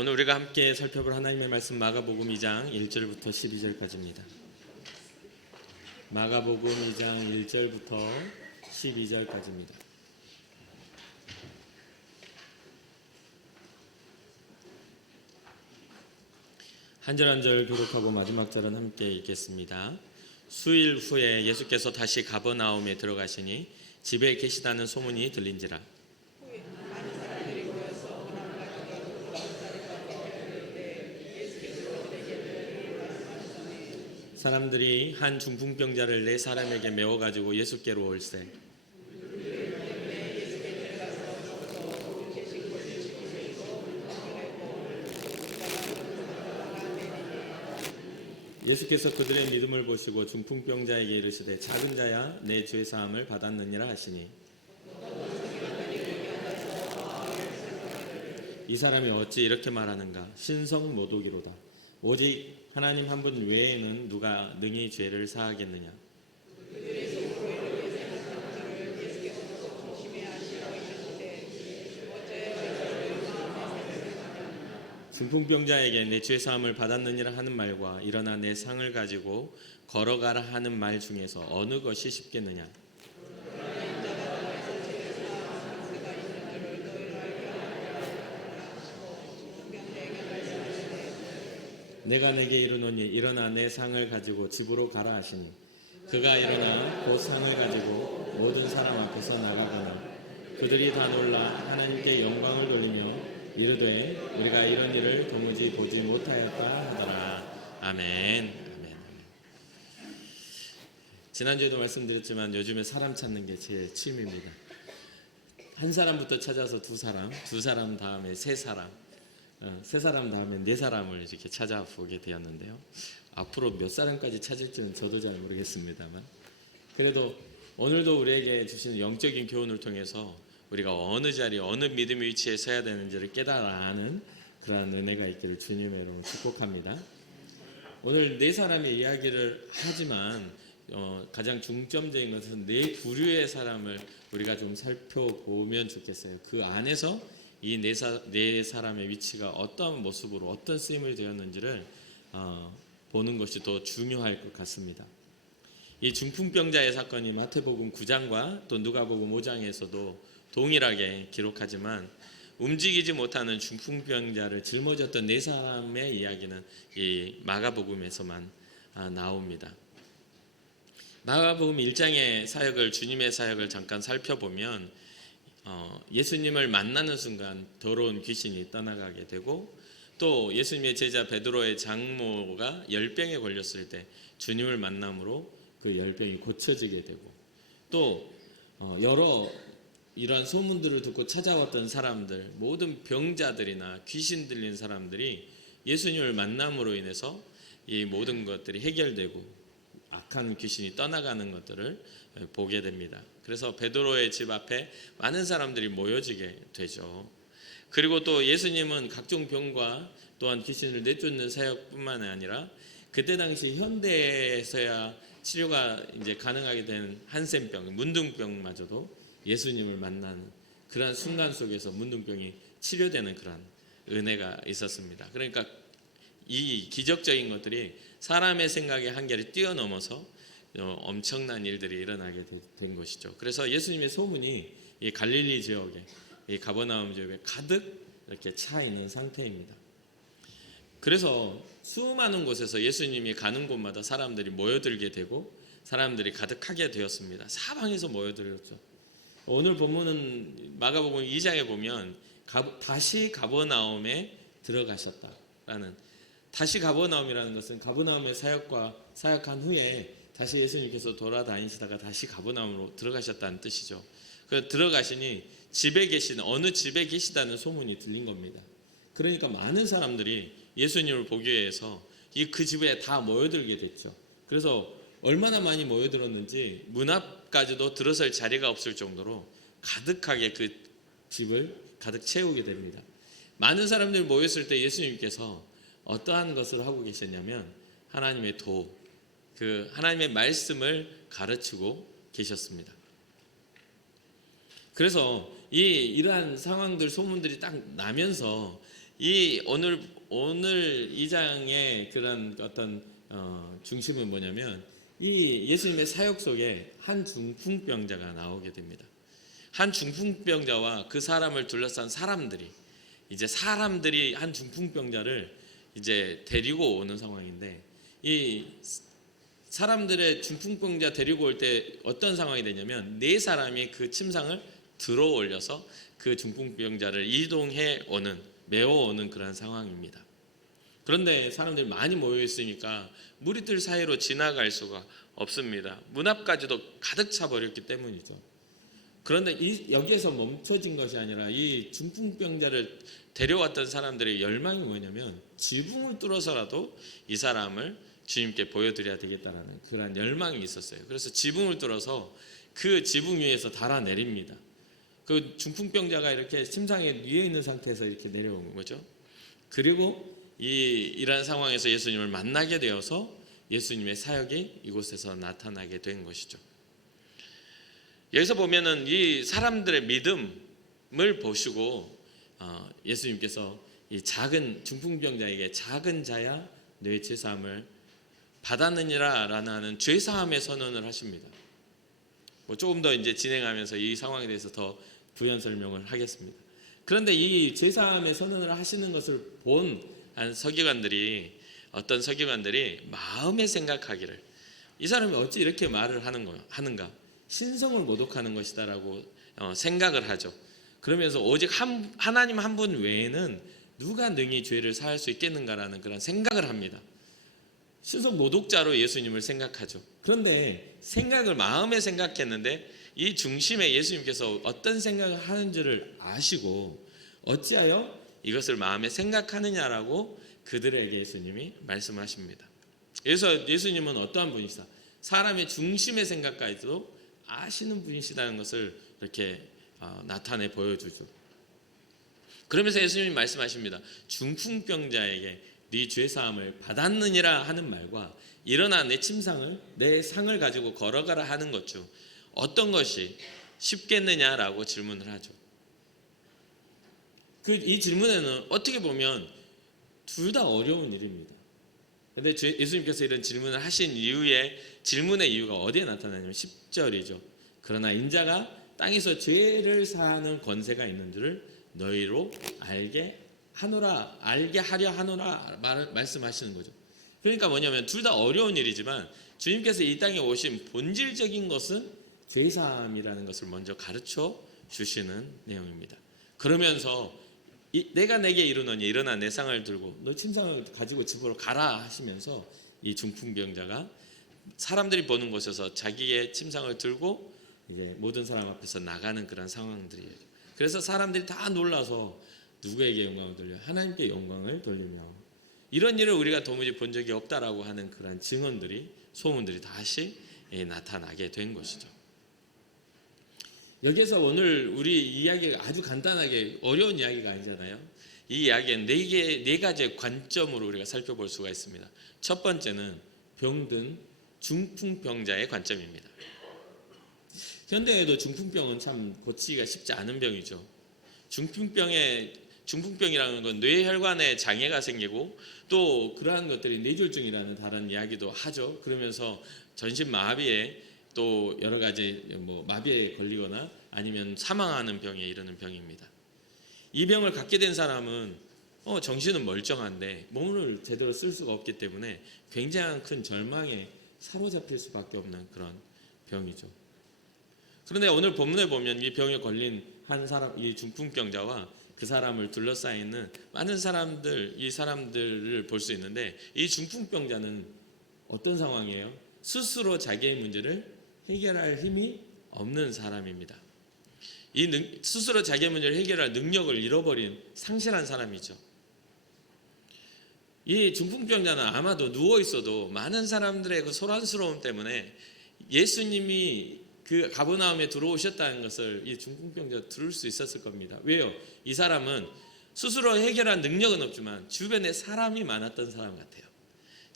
오늘 우리가 함께 살펴볼 하나님의 말씀 마가복음 2장 1절부터 12절까지입니다. 마가복음 2장 1절부터 12절까지입니다. 한 절 한 절 교독하고 마지막 절은 함께 읽겠습니다. 수일 후에 예수께서 다시 가버나움에 들어가시니 집에 계시다는 소문이 들린지라. 사람들이 한 중풍병자를 네 사람에게 메워 가지고 예수께로 올세. 예수께서 그들의 믿음을 보시고 중풍병자에게 이르시되 작은 자야 내 죄 사함을 받았느니라 하시니 이 사람이 어찌 이렇게 말하는가? 신성모독이로다. 오직 하나님 한 분 외에는 누가 능히 죄를 사하겠느냐? 중풍병자에게 내 죄 사함을 받았느니라 하는 말과 일어나 내 상을 가지고 걸어가라 하는 말 중에서 어느 것이 쉽겠느냐? 내가 내게 이르노니 일어나 내 상을 가지고 집으로 가라 하시니 그가 일어나 그 상을 가지고 모든 사람 앞에서 나가거나 그들이 다 놀라 하나님께 영광을 돌리며 이르되 우리가 이런 일을 도무지 보지 못하였다 하더라. 아멘. 아멘. 지난주에도 말씀드렸지만 요즘에 사람 찾는 게 제 취미입니다. 한 사람부터 찾아서 두 사람 다음에 세 사람 다음에 네 사람을 이렇게 찾아보게 되었는데요. 앞으로 몇 사람까지 찾을지는 저도 잘 모르겠습니다만 그래도 오늘도 우리에게 주시는 영적인 교훈을 통해서 우리가 어느 자리, 어느 믿음의 위치에 서야 되는지를 깨달아 아는 그러한 은혜가 있기를 주님의 이름으로 축복합니다. 오늘 네 사람의 이야기를 하지만 가장 중점적인 것은 네 부류의 사람을 우리가 좀 살펴보면 좋겠어요. 그 안에서 이 네 사람의 위치가 어떤 모습으로 어떤 쓰임을 되었는지를 보는 것이 더 중요할 것 같습니다. 이 중풍병자의 사건이 마태복음 9장과 또 누가복음 5장에서도 동일하게 기록하지만 움직이지 못하는 중풍병자를 짊어졌던 네 사람의 이야기는 이 마가복음에서만 나옵니다. 마가복음 1장의 사역을 주님의 사역을 잠깐 살펴보면 예수님을 만나는 순간 더러운 귀신이 떠나가게 되고 또 예수님의 제자 베드로의 장모가 열병에 걸렸을 때 주님을 만남으로 그 열병이 고쳐지게 되고 또 여러 이러한 소문들을 듣고 찾아왔던 사람들 모든 병자들이나 귀신 들린 사람들이 예수님을 만남으로 인해서 이 모든 것들이 해결되고 악한 귀신이 떠나가는 것들을 보게 됩니다. 그래서 베드로의 집 앞에 많은 사람들이 모여지게 되죠. 그리고 또 예수님은 각종 병과 또한 귀신을 내쫓는 사역뿐만 아니라 그때 당시 현대에서야 치료가 이제 가능하게 된 한센병, 문둥병마저도 예수님을 만나는 그러한 순간 속에서 문둥병이 치료되는 그러한 은혜가 있었습니다. 그러니까 이 기적적인 것들이 사람의 생각의 한계를 뛰어넘어서 엄청난 일들이 일어나게 된 것이죠. 그래서 예수님의 소문이 이 갈릴리 지역에, 이 가버나움 지역에 가득 이렇게 차 있는 상태입니다. 그래서 수많은 곳에서 예수님이 가는 곳마다 사람들이 모여들게 되고 사람들이 가득하게 되었습니다. 사방에서 모여들었죠. 오늘 본문은 마가복음 2장에 보면 다시 가버나움에 들어가셨다라는 다시 가버나움이라는 것은 가버나움의 사역한 후에 다시 예수님께서 돌아다니시다가 다시 가버나움으로 들어가셨다는 뜻이죠. 그 들어가시니 어느 집에 계시다는 소문이 들린 겁니다. 그러니까 많은 사람들이 예수님을 보기 위해서 그 집에 다 모여들게 됐죠. 그래서 얼마나 많이 모여들었는지 문 앞까지도 들어설 자리가 없을 정도로 가득하게 그 집을 가득 채우게 됩니다. 많은 사람들이 모였을 때 예수님께서 어떠한 것을 하고 계셨냐면 하나님의 그 하나님의 말씀을 가르치고 계셨습니다. 그래서 이러한 상황들 소문들이 딱 나면서 이 오늘 이 장의 그런 어떤 중심은 뭐냐면 이 예수님의 사역 속에 한 중풍병자가 나오게 됩니다. 한 중풍병자와 그 사람을 둘러싼 사람들이 한 중풍병자를 이제 데리고 오는 상황인데, 이 사람들의 중풍병자 데리고 올 때 어떤 상황이 되냐면 네 사람이 그 침상을 들어 올려서 그 중풍병자를 이동해 오는, 메워오는 그런 상황입니다. 그런데 사람들이 많이 모여 있으니까 무리들 사이로 지나갈 수가 없습니다. 문 앞까지도 가득 차 버렸기 때문이죠. 그런데 여기에서 멈춰진 것이 아니라 이 중풍병자를 데려왔던 사람들의 열망이 뭐냐면 지붕을 뚫어서라도 이 사람을 주님께 보여드려야 되겠다라는 그런 열망이 있었어요. 그래서 지붕을 뚫어서 그 지붕 위에서 달아내립니다. 그 중풍병자가 이렇게 침상에 누워 있는 상태에서 이렇게 내려오는 거죠. 그리고 이러한 상황에서 예수님을 만나게 되어서 예수님의 사역이 이곳에서 나타나게 된 것이죠. 여기서 보면은 이 사람들의 믿음을 보시고 예수님께서 이 작은 중풍병자에게 작은 자야 너의 죄사함을 받았느니라라는 죄사함의 선언을 하십니다. 조금 더 이제 진행하면서 이 상황에 대해서 더 부연 설명을 하겠습니다. 그런데 이 죄사함의 선언을 하시는 것을 본 어떤 서기관들이 마음에 생각하기를 이 사람이 어찌 이렇게 말을 하는가? 신성을 모독하는 것이다라고 생각을 하죠. 그러면서 오직 하나님 한 분 외에는 누가 능히 죄를 사할 수 있겠는가라는 그런 생각을 합니다. 신성 모독자로 예수님을 생각하죠. 그런데 마음에 생각했는데 이 중심에 예수님께서 어떤 생각을 하는지를 아시고 어찌하여 이것을 마음에 생각하느냐라고 그들에게 예수님이 말씀하십니다. 그래서 예수님은 어떠한 분이시다? 사람의 중심의 생각까지도 아시는 분이시다는 것을 이렇게 나타내 보여주죠. 그러면서 예수님이 말씀하십니다. 중풍병자에게 네 죄사함을 받았느니라 하는 말과 일어나 내 침상을 내 상을 가지고 걸어가라 하는 것 중 어떤 것이 쉽겠느냐라고 질문을 하죠. 이 질문에는 어떻게 보면 둘 다 어려운 일입니다. 그런데 예수님께서 이런 질문을 하신 질문의 이유가 어디에 나타나냐면 10절이죠. 그러나 인자가 땅에서 죄를 사하는 권세가 있는 줄을 너희로 알게 하려 하노라 말씀하시는 거죠. 그러니까 뭐냐면 둘 다 어려운 일이지만 주님께서 이 땅에 오신 본질적인 것은 죄사함이라는 것을 먼저 가르쳐 주시는 내용입니다. 그러면서 내가 내게 이르노니 일어나 내 상을 들고 너 침상을 가지고 집으로 가라 하시면서 이 중풍병자가 사람들이 보는 곳에서 자기의 침상을 들고 이제 모든 사람 앞에서 나가는 그런 상황들이에요. 그래서 사람들이 다 놀라서 누구에게 영광을 돌려? 하나님께 영광을 돌리며, 이런 일을 우리가 도무지 본 적이 없다라고 하는 그런 소문들이 다시 나타나게 된 것이죠. 여기서 오늘 우리 이야기가 아주 간단하게 어려운 이야기가 아니잖아요. 이 이야기는 네 가지의 관점으로 우리가 살펴볼 수가 있습니다. 첫 번째는 병든 중풍병자의 관점입니다. 현대에도 중풍병은 참 고치기가 쉽지 않은 병이죠. 중풍병이라는 건 뇌혈관에 장애가 생기고 또 그러한 것들이 뇌졸중이라는 다른 이야기도 하죠. 그러면서 전신 마비에 또 여러 가지 마비에 걸리거나 아니면 사망하는 병에 이르는 병입니다. 이 병을 갖게 된 사람은 정신은 멀쩡한데 몸을 제대로 쓸 수가 없기 때문에 굉장히 큰 절망에 사로잡힐 수밖에 없는 그런 병이죠. 그런데 오늘 본문에 보면 이 병에 걸린 한 사람, 이 중풍병자와 그 사람을 둘러싸이는 많은 사람들, 이 사람들을 볼 수 있는데 이 중풍병자는 어떤 상황이에요? 스스로 자기의 문제를 해결할 힘이 없는 사람입니다. 스스로 자기의 문제를 해결할 능력을 잃어버린 상실한 사람이죠. 이 중풍병자는 아마도 누워 있어도 많은 사람들의 그 소란스러움 때문에 예수님이 그 가버나움에 들어오셨다는 것을 이 중풍병자가 들을 수 있었을 겁니다. 왜요? 이 사람은 스스로 해결한 능력은 없지만 주변에 사람이 많았던 사람 같아요.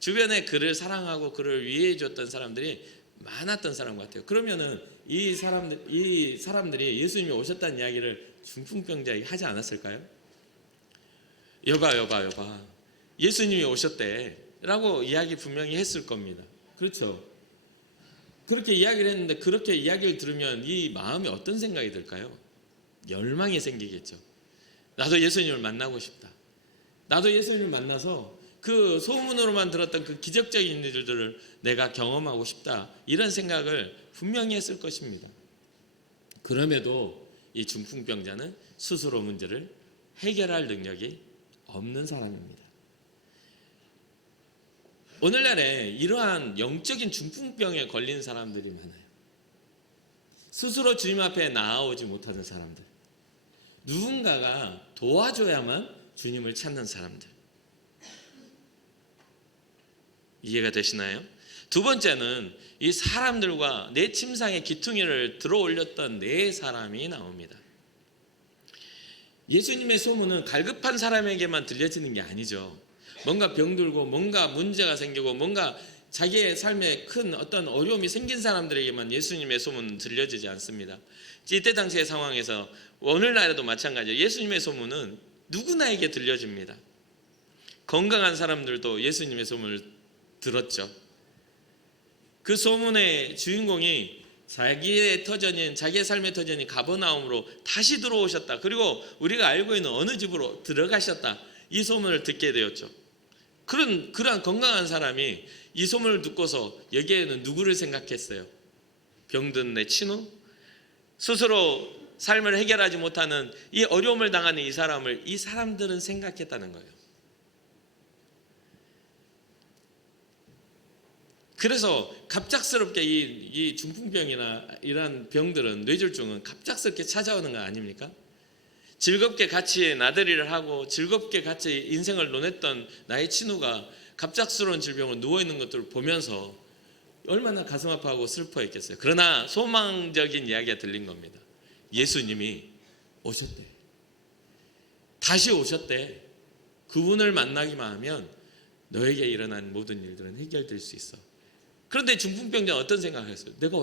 주변에 그를 사랑하고 그를 위해 줬던 사람들이 많았던 사람 같아요. 그러면은 이 사람들이 예수님이 오셨다는 이야기를 중풍병자에게 하지 않았을까요? 여봐. 예수님이 오셨대. 라고 이야기 분명히 했을 겁니다. 그렇죠? 그렇게 이야기를 했는데 그렇게 이야기를 들으면 이 마음에 어떤 생각이 들까요? 열망이 생기겠죠. 나도 예수님을 만나고 싶다. 나도 예수님을 만나서 그 소문으로만 들었던 그 기적적인 일들을 내가 경험하고 싶다. 이런 생각을 분명히 했을 것입니다. 그럼에도 이 중풍병자는 스스로 문제를 해결할 능력이 없는 사람입니다. 오늘날에 이러한 영적인 중풍병에 걸린 사람들이 많아요. 스스로 주님 앞에 나아오지 못하는 사람들, 누군가가 도와줘야만 주님을 찾는 사람들. 이해가 되시나요? 두 번째는 이 사람들과 내 침상에 기퉁이를 들어올렸던 네 사람이 나옵니다. 예수님의 소문은 갈급한 사람에게만 들려지는 게 아니죠. 뭔가 병들고 뭔가 문제가 생기고 뭔가 자기의 삶에 큰 어떤 어려움이 생긴 사람들에게만 예수님의 소문은 들려지지 않습니다. 이때 당시의 상황에서 오늘날에도 마찬가지예요. 예수님의 소문은 누구나에게 들려집니다. 건강한 사람들도 예수님의 소문을 들었죠. 그 소문의 주인공이 자기의 터전인 자기의 삶의 터전인 가버나움으로 다시 들어오셨다. 그리고 우리가 알고 있는 어느 집으로 들어가셨다. 이 소문을 듣게 되었죠. 그러한 건강한 사람이 이 소문을 듣고서 여기에는 누구를 생각했어요? 병든 내 친구? 스스로 삶을 해결하지 못하는 이 어려움을 당하는 이 사람들은 생각했다는 거예요. 그래서 갑작스럽게 이 중풍병이나 이런 병들은, 뇌졸중은 갑작스럽게 찾아오는 거 아닙니까? 즐겁게 같이 나들이를 하고 즐겁게 같이 인생을 논했던 나의 친구가 갑작스러운 질병으로 누워있는 것들을 보면서 얼마나 가슴 아파하고 슬퍼했겠어요. 그러나 소망적인 이야기가 들린 겁니다. 예수님이 오셨대. 다시 오셨대. 그분을 만나기만 하면 너에게 일어난 모든 일들은 해결될 수 있어. 그런데 중풍병자는 어떤 생각을 했어요? 내가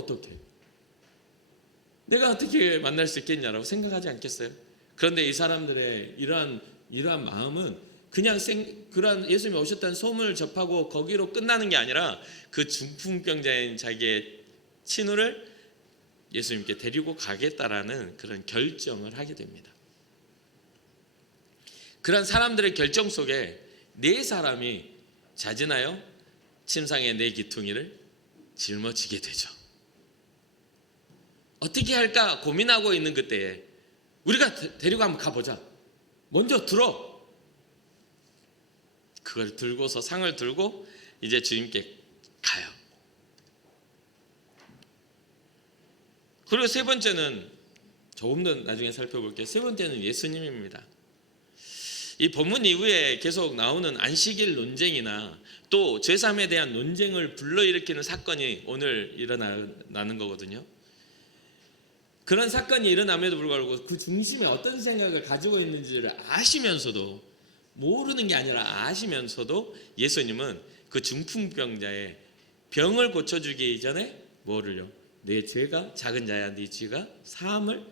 어떻게 만날 수 있겠냐라고 생각하지 않겠어요? 그런데 이 사람들의 이러한 마음은 그냥 그러한 예수님이 오셨다는 소문을 접하고 거기로 끝나는 게 아니라 그 중풍병자인 자기의 친구를 예수님께 데리고 가겠다라는 그런 결정을 하게 됩니다. 그런 사람들의 결정 속에 네 사람이 자진하여 침상에 네 기퉁이를 짊어지게 되죠. 어떻게 할까 고민하고 있는 그때에 우리가 데리고 한번 가보자. 먼저 들어. 그걸 들고서 상을 들고 이제 주님께 가요. 그리고 세 번째는 조금 더 나중에 살펴볼게요. 세 번째는 예수님입니다. 이 본문 이후에 계속 나오는 안식일 논쟁이나 또 죄사함에 대한 논쟁을 불러일으키는 사건이 오늘 일어나는 거거든요. 그런 사건이 일어남에도 불구하고 그 중심에 어떤 생각을 가지고 있는지를 아시면서도, 모르는 게 아니라 아시면서도 예수님은 그 중풍병자의 병을 고쳐주기 이전에 뭐를요? 내 죄가 작은 자야, 네 죄가 사함을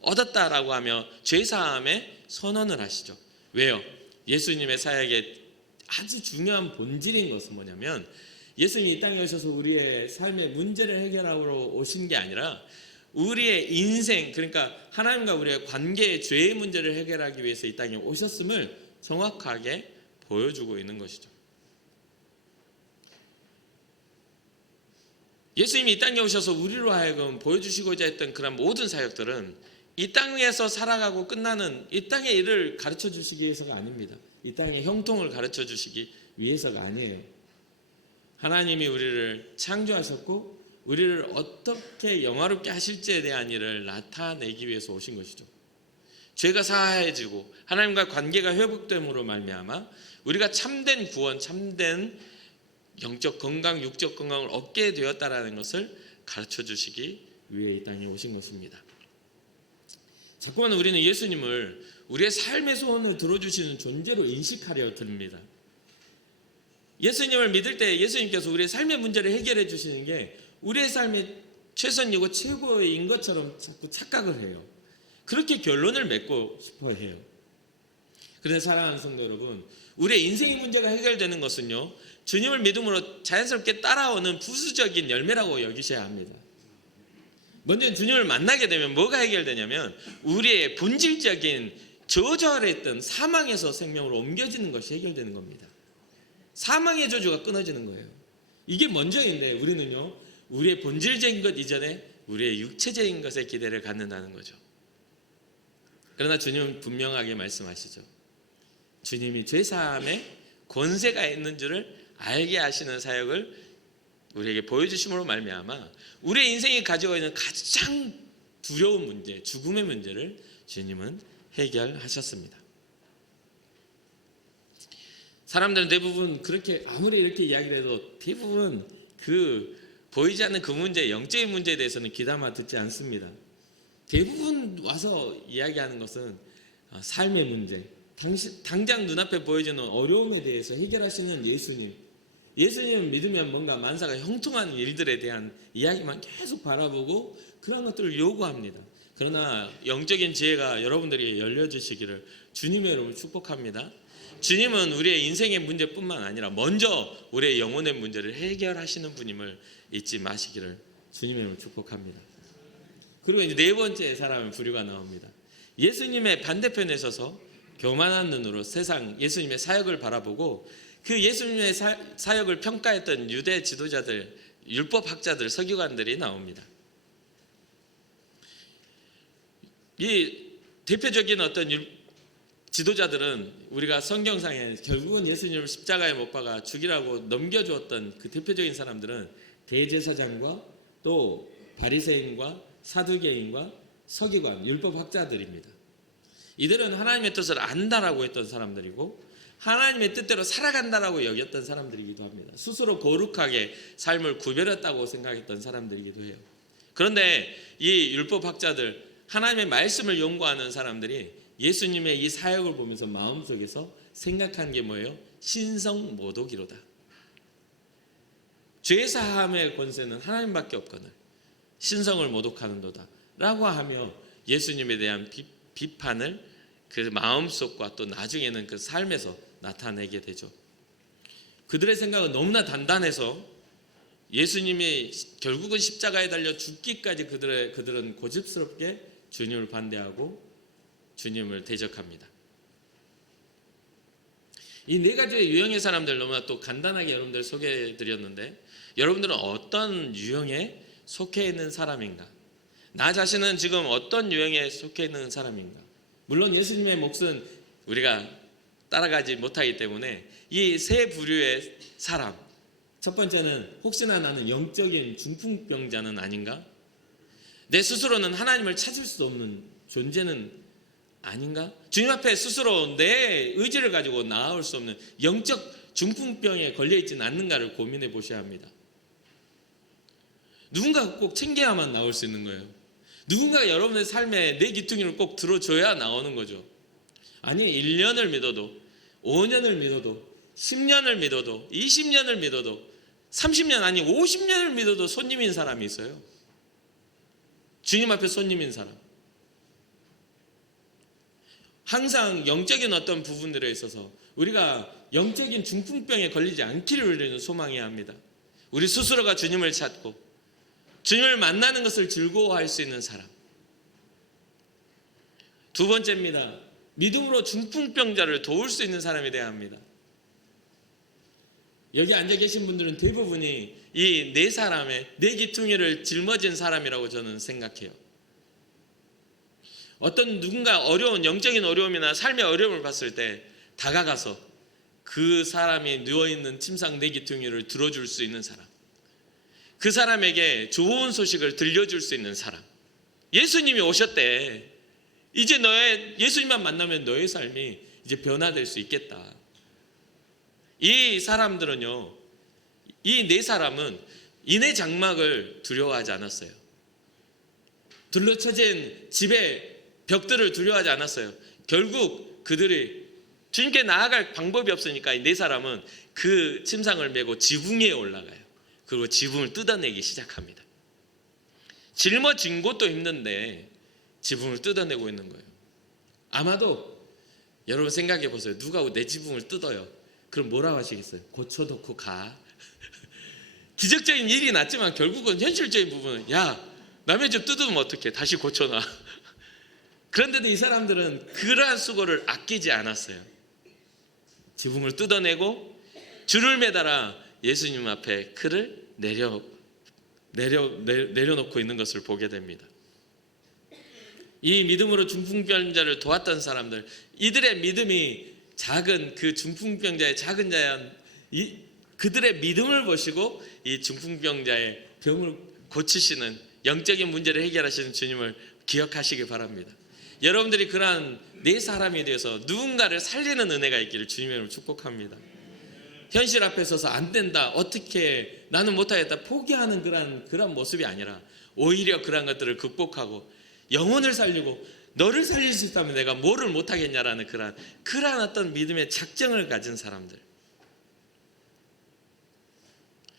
얻었다라고 하며 죄사함의 선언을 하시죠. 왜요? 예수님의 사역의 아주 중요한 본질인 것은 뭐냐면 예수님이 이 땅에 오셔서 우리의 삶의 문제를 해결하러 오신 게 아니라 우리의 인생, 그러니까 하나님과 우리의 관계의 죄의 문제를 해결하기 위해서 이 땅에 오셨음을 정확하게 보여주고 있는 것이죠. 예수님이 이 땅에 오셔서 우리로 하여금 보여주시고자 했던 그런 모든 사역들은 이 땅에서 살아가고 끝나는 이 땅의 일을 가르쳐 주시기 위해서가 아닙니다. 이 땅의 형통을 가르쳐 주시기 위해서가 아니에요. 하나님이 우리를 창조하셨고 우리를 어떻게 영화롭게 하실지에 대한 일을 나타내기 위해서 오신 것이죠. 죄가 사해지고 하나님과 관계가 회복됨으로 말미암아 우리가 참된 구원, 참된 영적 건강, 육적 건강을 얻게 되었다라는 것을 가르쳐 주시기 위해 이 땅에 오신 것입니다. 자꾸만 우리는 예수님을 우리의 삶의 소원을 들어주시는 존재로 인식하려 듭니다. 예수님을 믿을 때 예수님께서 우리의 삶의 문제를 해결해 주시는 게 우리의 삶의 최선이고 최고인 것처럼 자꾸 착각을 해요. 그렇게 결론을 맺고 싶어 해요. 그런데 사랑하는 성도 여러분, 우리의 인생의 문제가 해결되는 것은요, 주님을 믿음으로 자연스럽게 따라오는 부수적인 열매라고 여기셔야 합니다. 먼저 주님을 만나게 되면 뭐가 해결되냐면 우리의 본질적인 저주하랬던 사망에서 생명으로 옮겨지는 것이 해결되는 겁니다. 사망의 저주가 끊어지는 거예요. 이게 먼저인데 우리는요, 우리의 본질적인 것 이전에 우리의 육체적인 것에 기대를 갖는다는 거죠. 그러나 주님은 분명하게 말씀하시죠. 주님이 죄사함에 권세가 있는 줄을 알게 하시는 사역을 우리에게 보여주심으로 말미암아 우리의 인생이 가지고 있는 가장 두려운 문제, 죽음의 문제를 주님은 해결하셨습니다. 사람들은 대부분 그렇게 아무리 이렇게 이야기를 해도 대부분 그 보이지 않는 그 문제, 영적인 문제에 대해서는 귀담아 듣지 않습니다. 대부분 와서 이야기하는 것은 삶의 문제, 당장 눈앞에 보여지는 어려움에 대해서 해결하시는 예수님, 예수님을 믿으면 뭔가 만사가 형통한 일들에 대한 이야기만 계속 바라보고 그런 것들을 요구합니다. 그러나 영적인 지혜가 여러분들에게 열려주시기를 주님의 이름으로 축복합니다. 주님은 우리의 인생의 문제뿐만 아니라 먼저 우리의 영혼의 문제를 해결하시는 분임을 잊지 마시기를 주님의 이름으로 축복합니다. 그리고 이제 네 번째 사람의 부류가 나옵니다. 예수님의 반대편에 서서 교만한 눈으로 세상 예수님의 사역을 바라보고 그 예수님의 사역을 평가했던 유대 지도자들, 율법학자들, 서기관들이 나옵니다. 이 대표적인 어떤 지도자들은 우리가 성경상에 결국은 예수님을 십자가에 못 박아 죽이라고 넘겨주었던 그 대표적인 사람들은 대제사장과 또 바리새인과 사두개인과 서기관, 율법학자들입니다. 이들은 하나님의 뜻을 안다라고 했던 사람들이고 하나님의 뜻대로 살아간다라고 여겼던 사람들이기도 합니다. 스스로 거룩하게 삶을 구별했다고 생각했던 사람들이기도 해요. 그런데 이 율법학자들, 하나님의 말씀을 연구하는 사람들이 예수님의 이 사역을 보면서 마음속에서 생각한 게 뭐예요? 신성모독이로다. 죄사함의 권세는 하나님밖에 없거늘 신성을 모독하는도다 라고 하며 예수님에 대한 비판을 그 마음속과 또 나중에는 그 삶에서 나타내게 되죠. 그들의 생각은 너무나 단단해서 예수님이 결국은 십자가에 달려 죽기까지 그들은 고집스럽게 주님을 반대하고 주님을 대적합니다. 이 네 가지의 유형의 사람들 너무나 또 간단하게 여러분들 소개해 드렸는데 여러분들은 어떤 유형에 속해 있는 사람인가? 나 자신은 지금 어떤 유형에 속해 있는 사람인가? 물론 예수님의 몫은 우리가 따라가지 못하기 때문에 이 세 부류의 사람, 첫 번째는 혹시나 나는 영적인 중풍병자는 아닌가? 내 스스로는 하나님을 찾을 수 없는 존재는 아닌가? 주님 앞에 스스로 내 의지를 가지고 나아올 수 없는 영적 중풍병에 걸려있지는 않는가를 고민해 보셔야 합니다. 누군가 꼭 챙겨야만 나올 수 있는 거예요. 누군가 여러분의 삶에 내 귀퉁이를 꼭 들어줘야 나오는 거죠. 아니 1년을 믿어도 5년을 믿어도 10년을 믿어도 20년을 믿어도 30년 아니 50년을 믿어도 손님인 사람이 있어요. 주님 앞에 손님인 사람. 항상 영적인 어떤 부분들에 있어서 우리가 영적인 중풍병에 걸리지 않기를 우리는 소망해야 합니다. 우리 스스로가 주님을 찾고 주님을 만나는 것을 즐거워할 수 있는 사람. 두 번째입니다. 믿음으로 중풍병자를 도울 수 있는 사람이 되어야 합니다. 여기 앉아 계신 분들은 대부분이 이 네 사람의 네 귀퉁이를 짊어진 사람이라고 저는 생각해요. 어떤 누군가 어려운 영적인 어려움이나 삶의 어려움을 봤을 때 다가가서 그 사람이 누워있는 침상 네 귀퉁이를 들어줄 수 있는 사람, 그 사람에게 좋은 소식을 들려줄 수 있는 사람. 예수님이 오셨대. 이제 예수님만 만나면 너의 삶이 이제 변화될 수 있겠다. 이 사람들은요, 이 네 사람은 인의 장막을 두려워하지 않았어요. 둘러쳐진 집의 벽들을 두려워하지 않았어요. 결국 그들이 주님께 나아갈 방법이 없으니까 이 네 사람은 그 침상을 메고 지붕 위에 올라가요. 그리고 지붕을 뜯어내기 시작합니다. 짊어진 것도 힘든데 지붕을 뜯어내고 있는 거예요. 아마도 여러분 생각해 보세요. 누가 내 지붕을 뜯어요? 그럼 뭐라고 하시겠어요? 고쳐놓고 가. 기적적인 일이 났지만 결국은 현실적인 부분은 야, 남의 집 뜯으면 어떡해? 다시 고쳐놔. 그런데도 이 사람들은 그러한 수고를 아끼지 않았어요. 지붕을 뜯어내고 줄을 매달아 예수님 앞에 그를 내려놓고 있는 것을 보게 됩니다. 이 믿음으로 중풍병자를 도왔던 사람들, 이들의 믿음이 작은 그 중풍병자의 작은 자연, 그들의 믿음을 보시고 이 중풍병자의 병을 고치시는 영적인 문제를 해결하시는 주님을 기억하시기 바랍니다. 여러분들이 그러한 네 사람이 되어서 누군가를 살리는 은혜가 있기를 주님의 이름으로 축복합니다. 현실 앞에 서서 안 된다, 어떻게 나는 못하겠다 포기하는 그런 모습이 아니라 오히려 그러한 것들을 극복하고 영혼을 살리고 너를 살릴 수 있다면 내가 뭐를 못하겠냐라는 그러한 어떤 믿음의 작정을 가진 사람들.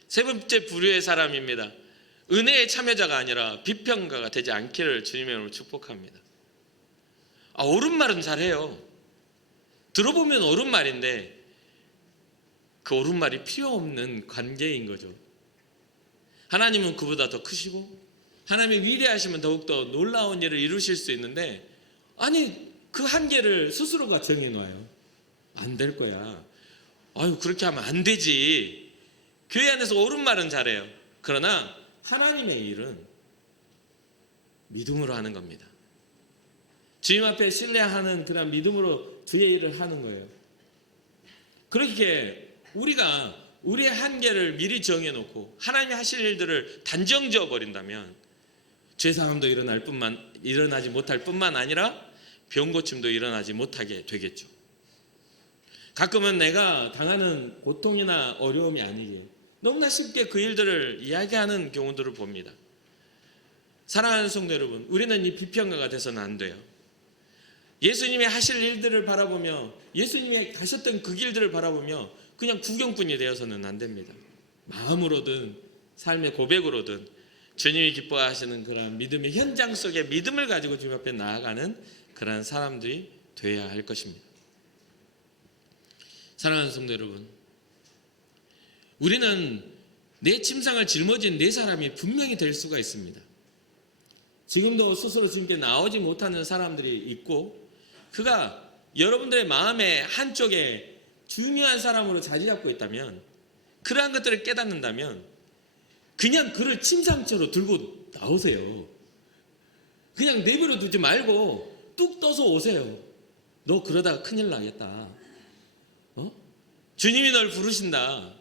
세 번째 부류의 사람입니다. 은혜의 참여자가 아니라 비평가가 되지 않기를 주님의 이름으로 축복합니다. 옳은 말은 잘해요. 들어보면 옳은 말인데 그 옳은 말이 필요 없는 관계인 거죠. 하나님은 그보다 더 크시고 하나님이 위대하시면 더욱더 놀라운 일을 이루실 수 있는데 아니 그 한계를 스스로가 정해놔요. 안 될 거야. 아유 그렇게 하면 안 되지. 교회 안에서 옳은 말은 잘해요. 그러나 하나님의 일은 믿음으로 하는 겁니다. 주님 앞에 신뢰하는 그런 믿음으로 주의 일을 하는 거예요. 그렇게 우리가 우리의 한계를 미리 정해놓고 하나님이 하실 일들을 단정 지어버린다면 죄사함도 일어나지 못할 뿐만 아니라 병고침도 일어나지 못하게 되겠죠. 가끔은 내가 당하는 고통이나 어려움이 아니지 너무나 쉽게 그 일들을 이야기하는 경우들을 봅니다. 사랑하는 성도 여러분, 우리는 이 비평가가 돼서는 안 돼요. 예수님이 하실 일들을 바라보며 예수님이 가셨던 그 길들을 바라보며 그냥 구경꾼이 되어서는 안 됩니다. 마음으로든 삶의 고백으로든 주님이 기뻐하시는 그런 믿음의 현장 속에 믿음을 가지고 주님 앞에 나아가는 그런 사람들이 되어야 할 것입니다. 사랑하는 성도 여러분, 우리는 내 침상을 짊어진 네 사람이 분명히 될 수가 있습니다. 지금도 스스로 주님께 나오지 못하는 사람들이 있고 그가 여러분들의 마음의 한쪽에 중요한 사람으로 자리 잡고 있다면 그러한 것들을 깨닫는다면 그냥 그를 침상처로 들고 나오세요. 그냥 내버려 두지 말고 뚝 떠서 오세요. 너 그러다가 큰일 나겠다. 주님이 널 부르신다.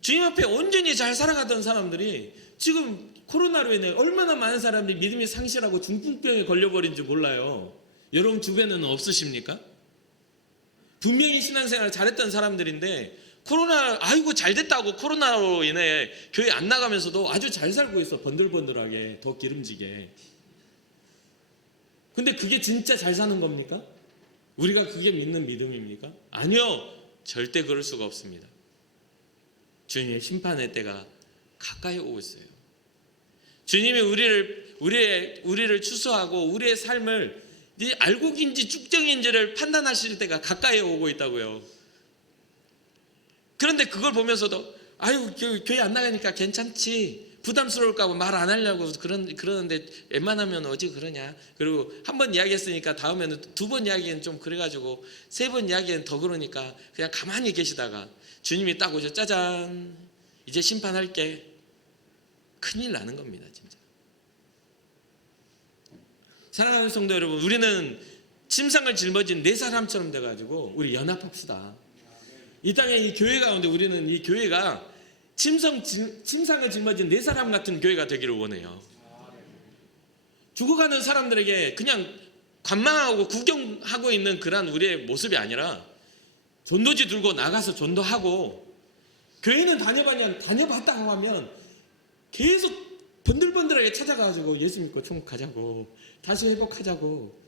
주님 앞에 온전히 잘 살아가던 사람들이 지금 코로나로 인해 얼마나 많은 사람들이 믿음이 상실하고 중풍병에 걸려버린지 몰라요. 여러분 주변에는 없으십니까? 분명히 신앙생활을 잘했던 사람들인데 코로나 아이고 잘됐다고 코로나로 인해 교회 안 나가면서도 아주 잘 살고 있어. 번들번들하게 더 기름지게. 근데 그게 진짜 잘 사는 겁니까? 우리가 그게 믿는 믿음입니까? 아니요. 절대 그럴 수가 없습니다. 주님의 심판의 때가 가까이 오고 있어요. 주님이 우리를 추수하고 우리의 삶을 알곡인지 쭉정인지를 판단하실 때가 가까이 오고 있다고요. 그런데 그걸 보면서도 아유 교회 안 나가니까 괜찮지. 부담스러울까 봐 말 안 하려고 그러는데 웬만하면 어찌 그러냐. 그리고 한 번 이야기했으니까 다음에는 두 번 이야기는 좀 그래가지고 세 번 이야기는 더 그러니까 그냥 가만히 계시다가 주님이 딱 오셔 짜잔 이제 심판할게. 큰일 나는 겁니다 진짜. 사랑하는 성도 여러분, 우리는 침상을 짊어진 네 사람처럼 돼가지고 우리 연합합시다. 이 땅에 이 교회 가운데 우리는 이 교회가 침상을 짊어진 네 사람 같은 교회가 되기를 원해요. 죽어가는 사람들에게 그냥 관망하고 구경하고 있는 그런 우리의 모습이 아니라 전도지 들고 나가서 전도하고 교회는 다녀봤다고 하면 계속 번들번들하게 찾아가지고 예수 믿고 천국 가자고 다시 회복하자고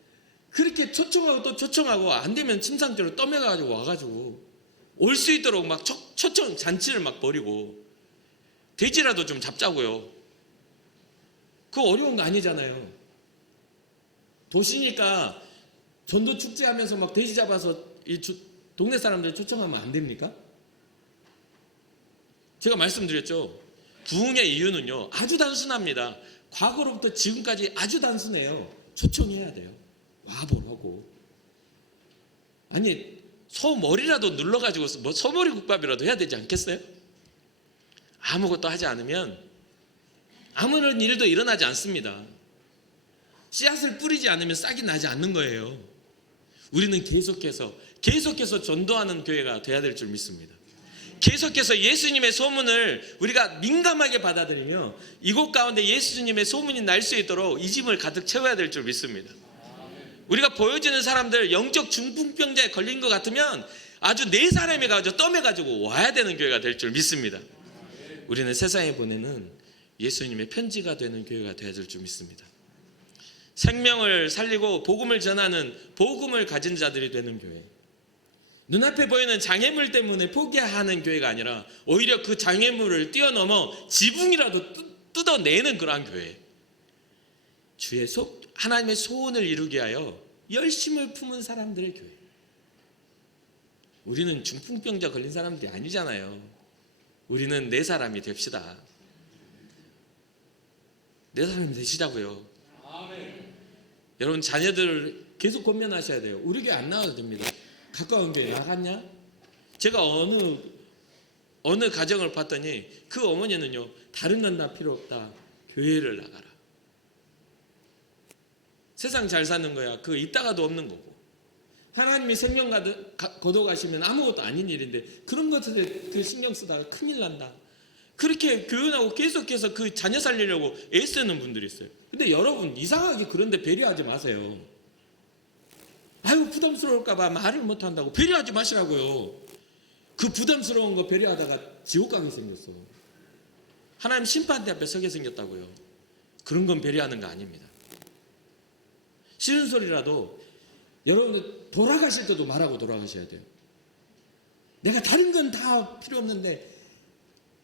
그렇게 초청하고 또 초청하고 안 되면 침상대로 떠매가지고 와가지고 올 수 있도록 막 초청 잔치를 막 벌이고 돼지라도 좀 잡자고요. 그거 어려운 거 아니잖아요. 도시니까 전도 축제하면서 막 돼지 잡아서 동네 사람들 초청하면 안 됩니까? 제가 말씀드렸죠. 부흥의 이유는요, 아주 단순합니다. 과거로부터 지금까지 아주 단순해요. 초청해야 돼요. 와보라고. 아니, 소머리라도 눌러가지고 뭐 소머리 국밥이라도 해야 되지 않겠어요? 아무것도 하지 않으면 아무런 일도 일어나지 않습니다. 씨앗을 뿌리지 않으면 싹이 나지 않는 거예요. 우리는 계속해서 전도하는 교회가 돼야 될 줄 믿습니다. 계속해서 예수님의 소문을 우리가 민감하게 받아들이며 이곳 가운데 예수님의 소문이 날 수 있도록 이 집을 가득 채워야 될 줄 믿습니다. 우리가 보여지는 사람들 영적 중풍병자에 걸린 것 같으면 아주 네 사람이 가지고 떠매가지고 와야 되는 교회가 될 줄 믿습니다. 우리는 세상에 보내는 예수님의 편지가 되는 교회가 되어야 될 줄 믿습니다. 생명을 살리고 복음을 전하는 복음을 가진 자들이 되는 교회. 눈앞에 보이는 장애물 때문에 포기하는 교회가 아니라 오히려 그 장애물을 뛰어넘어 지붕이라도 뜯어내는 그러한 교회. 하나님의 소원을 이루기 위하여 열심을 품은 사람들의 교회. 우리는 중풍병자 걸린 사람들이 아니잖아요. 우리는 네 사람이 됩시다. 네 사람이 되시자고요. 여러분 자녀들 계속 권면하셔야 돼요. 우리 교회 안 나와도 됩니다. 가까운 교회 나갔냐? 제가 어느 가정을 봤더니 그 어머니는요, 다른 건 다 필요 없다. 교회를 나가라. 세상 잘 사는 거야. 그거 있다가도 없는 거고. 하나님이 생명 거둬가시면 아무것도 아닌 일인데 그런 것들에 신경 쓰다가 큰일 난다. 그렇게 교훈하고 계속해서 그 자녀 살리려고 애쓰는 분들이 있어요. 근데 여러분 이상하게 그런데 배려하지 마세요. 아이고 부담스러울까봐 말을 못한다고 배려하지 마시라고요. 그 부담스러운 거 배려하다가 지옥 가게 생겼어. 하나님 심판대 앞에 서게 생겼다고요. 그런 건 배려하는 거 아닙니다. 싫은 소리라도 여러분들 돌아가실 때도 말하고 돌아가셔야 돼요. 내가 다른 건 다 필요 없는데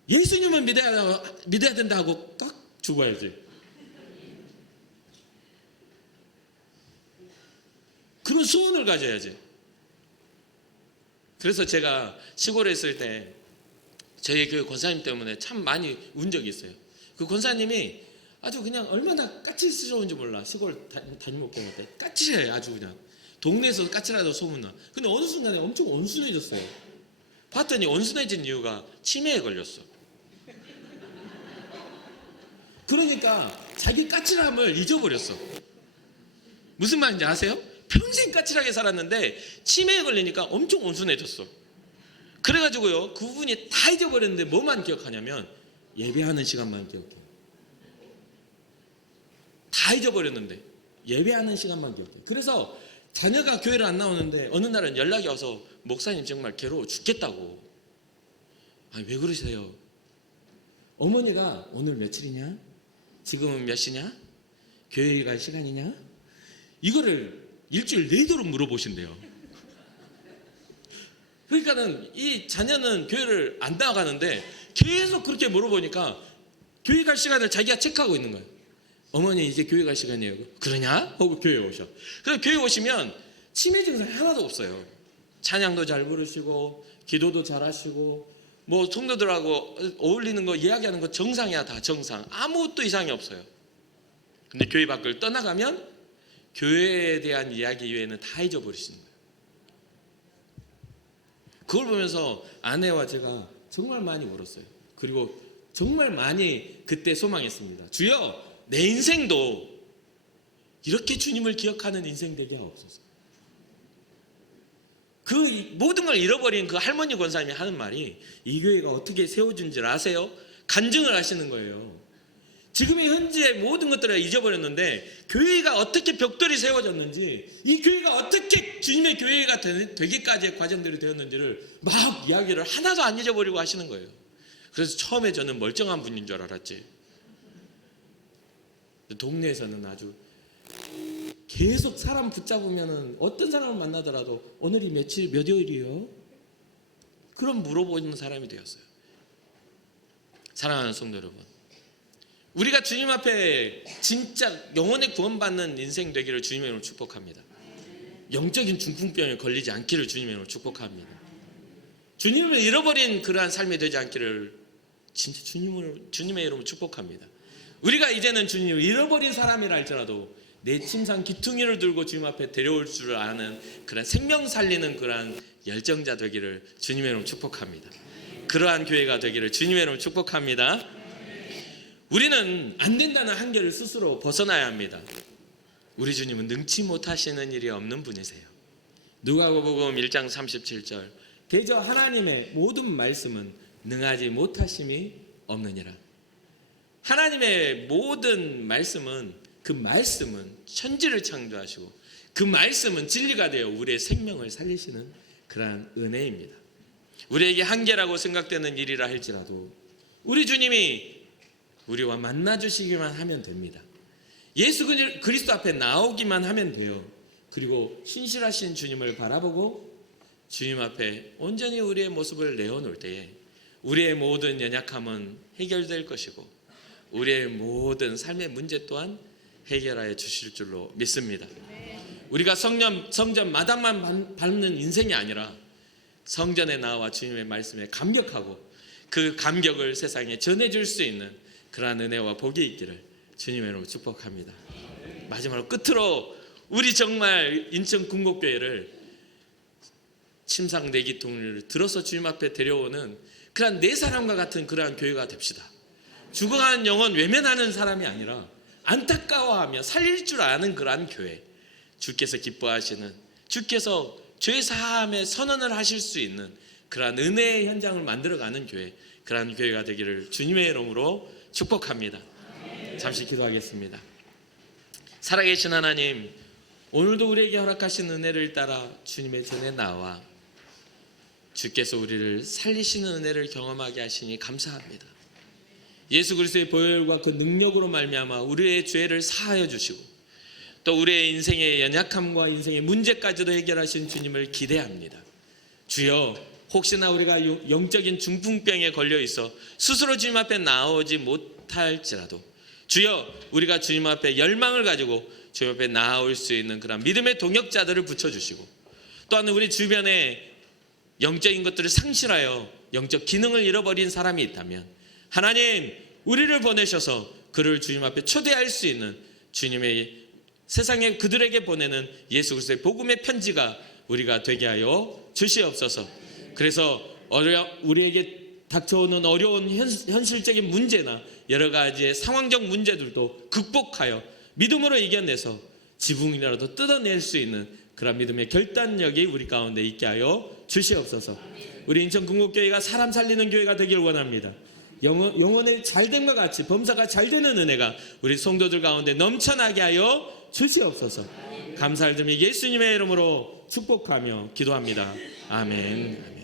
예수님은 믿어야 된다 하고 딱 죽어야지. 그런 소원을 가져야지. 그래서 제가 시골에 있을 때 저희 교회 권사님 때문에 참 많이 운 적이 있어요. 그 권사님이 아주 그냥 얼마나 까칠스러운지 몰라. 시골 담임목회 때 까칠해. 아주 그냥 동네에서 까칠하다고 소문나. 근데 어느 순간에 엄청 온순해졌어요. 봤더니 온순해진 이유가 치매에 걸렸어. 그러니까 자기 까칠함을 잊어버렸어. 무슨 말인지 아세요? 평생 까칠하게 살았는데 치매에 걸리니까 엄청 온순해졌어. 그래가지고요, 그분이 다 잊어버렸는데 뭐만 기억하냐면 예배하는 시간만 기억해. 다 잊어버렸는데 예배하는 시간만 기억해. 그래서 자녀가 교회를 안 나오는데 어느 날은 연락이 와서 목사님 정말 괴로워 죽겠다고. 아니 왜 그러세요? 어머니가 오늘 며칠이냐? 지금은 몇 시냐? 교회에 갈 시간이냐? 이거를 일주일 내도록 물어보신대요. 그러니까는 이 자녀는 교회를 안 나가는데 계속 그렇게 물어보니까 교회 갈 시간을 자기가 체크하고 있는 거예요. 어머니 이제 교회 갈 시간이에요. 그러냐? 하고 교회에 오셔. 그래서 교회 오시면 치매 증상이 하나도 없어요. 찬양도 잘 부르시고 기도도 잘 하시고 뭐 성도들하고 어울리는 거 이야기하는 거 정상이야. 다 정상. 아무것도 이상이 없어요. 근데 교회 밖을 떠나가면 교회에 대한 이야기 외에는 다 잊어버리시는 거예요. 그걸 보면서 아내와 제가 정말 많이 울었어요. 그리고 정말 많이 그때 소망했습니다. 주여 내 인생도 이렇게 주님을 기억하는 인생 되게 하옵소서. 그 모든 걸 잃어버린 그 할머니 권사님이 하는 말이 이 교회가 어떻게 세워진 줄 아세요? 간증을 하시는 거예요. 지금의 현재 모든 것들을 잊어버렸는데 교회가 어떻게 벽돌이 세워졌는지, 이 교회가 어떻게 주님의 교회가 되기까지의 과정들이 되었는지를 막 이야기를 하나도 안 잊어버리고 하시는 거예요. 그래서 처음에 저는 멀쩡한 분인 줄 알았지. 동네에서는 아주 계속 사람 붙잡으면 어떤 사람을 만나더라도 오늘이 며칠 몇 요일이요? 그럼 물어보는 사람이 되었어요. 사랑하는 성도 여러분, 우리가 주님 앞에 진짜 영원히 구원받는 인생 되기를 주님의 이름으로 축복합니다. 영적인 중풍병에 걸리지 않기를 주님의 이름으로 축복합니다. 주님을 잃어버린 그러한 삶이 되지 않기를 진짜 주님의 이름으로 축복합니다. 우리가 이제는 주님을 잃어버린 사람이라 할지라도 내 침상 기퉁이를 들고 주님 앞에 데려올 줄 아는 그런 생명 살리는 그러한 열정자 되기를 주님의 이름으로 축복합니다. 그러한 교회가 되기를 주님의 이름으로 축복합니다. 우리는 안 된다는 한계를 스스로 벗어나야 합니다. 우리 주님은 능치 못하시는 일이 없는 분이세요. 누가복음 1장 37절 대저 하나님의 모든 말씀은 능하지 못하심이 없느니라. 하나님의 모든 말씀은 그 말씀은 천지를 창조하시고 그 말씀은 진리가 되어 우리의 생명을 살리시는 그러한 은혜입니다. 우리에게 한계라고 생각되는 일이라 할지라도 우리 주님이 우리와 만나주시기만 하면 됩니다. 예수 그리스도 앞에 나오기만 하면 돼요. 그리고 신실하신 주님을 바라보고 주님 앞에 온전히 우리의 모습을 내어놓을 때에 우리의 모든 연약함은 해결될 것이고 우리의 모든 삶의 문제 또한 해결하여 주실 줄로 믿습니다. 우리가 성전 마당만 밟는 인생이 아니라 성전에 나와 주님의 말씀에 감격하고 그 감격을 세상에 전해줄 수 있는 그러한 은혜와 복이 있기를 주님의 이름으로 축복합니다. 마지막으로 끝으로 우리 정말 인천 궁곡교회를 침상 내기통을 들어서 주님 앞에 데려오는 그러한 네 사람과 같은 그러한 교회가 됩시다. 죽어가는 영혼 외면하는 사람이 아니라 안타까워하며 살릴 줄 아는 그러한 교회, 주께서 기뻐하시는, 주께서 죄 사함의 선언을 하실 수 있는 그러한 은혜의 현장을 만들어가는 교회, 그러한 교회가 되기를 주님의 이름으로 축복합니다. 잠시 기도하겠습니다. 살아계신 하나님, 오늘도 우리에게 허락하신 은혜를 따라 주님의 전에 나와 주께서 우리를 살리시는 은혜를 경험하게 하시니 감사합니다. 예수 그리스도의 보혈과 그 능력으로 말미암아 우리의 죄를 사하여 주시고 또 우리의 인생의 연약함과 인생의 문제까지도 해결하신 주님을 기대합니다. 주여, 혹시나 우리가 영적인 중풍병에 걸려 있어 스스로 주님 앞에 나오지 못할지라도 주여, 우리가 주님 앞에 열망을 가지고 주님 앞에 나아올 수 있는 그런 믿음의 동역자들을 붙여주시고 또한 우리 주변에 영적인 것들을 상실하여 영적 기능을 잃어버린 사람이 있다면 하나님, 우리를 보내셔서 그를 주님 앞에 초대할 수 있는 주님의 세상에 그들에게 보내는 예수 그리스도의 복음의 편지가 우리가 되게 하여 주시옵소서. 그래서 우리에게 닥쳐오는 어려운 현실적인 문제나 여러 가지의 상황적 문제들도 극복하여 믿음으로 이겨내서 지붕이라도 뜯어낼 수 있는 그런 믿음의 결단력이 우리 가운데 있게 하여 주시옵소서. 우리 인천 궁곡교회가 사람 살리는 교회가 되길 원합니다. 영혼의 잘됨과 같이 범사가 잘 되는 은혜가 우리 성도들 가운데 넘쳐나게 하여 주시옵소서. 감사를 드리며 예수님의 이름으로 축복하며 기도합니다. 아멘.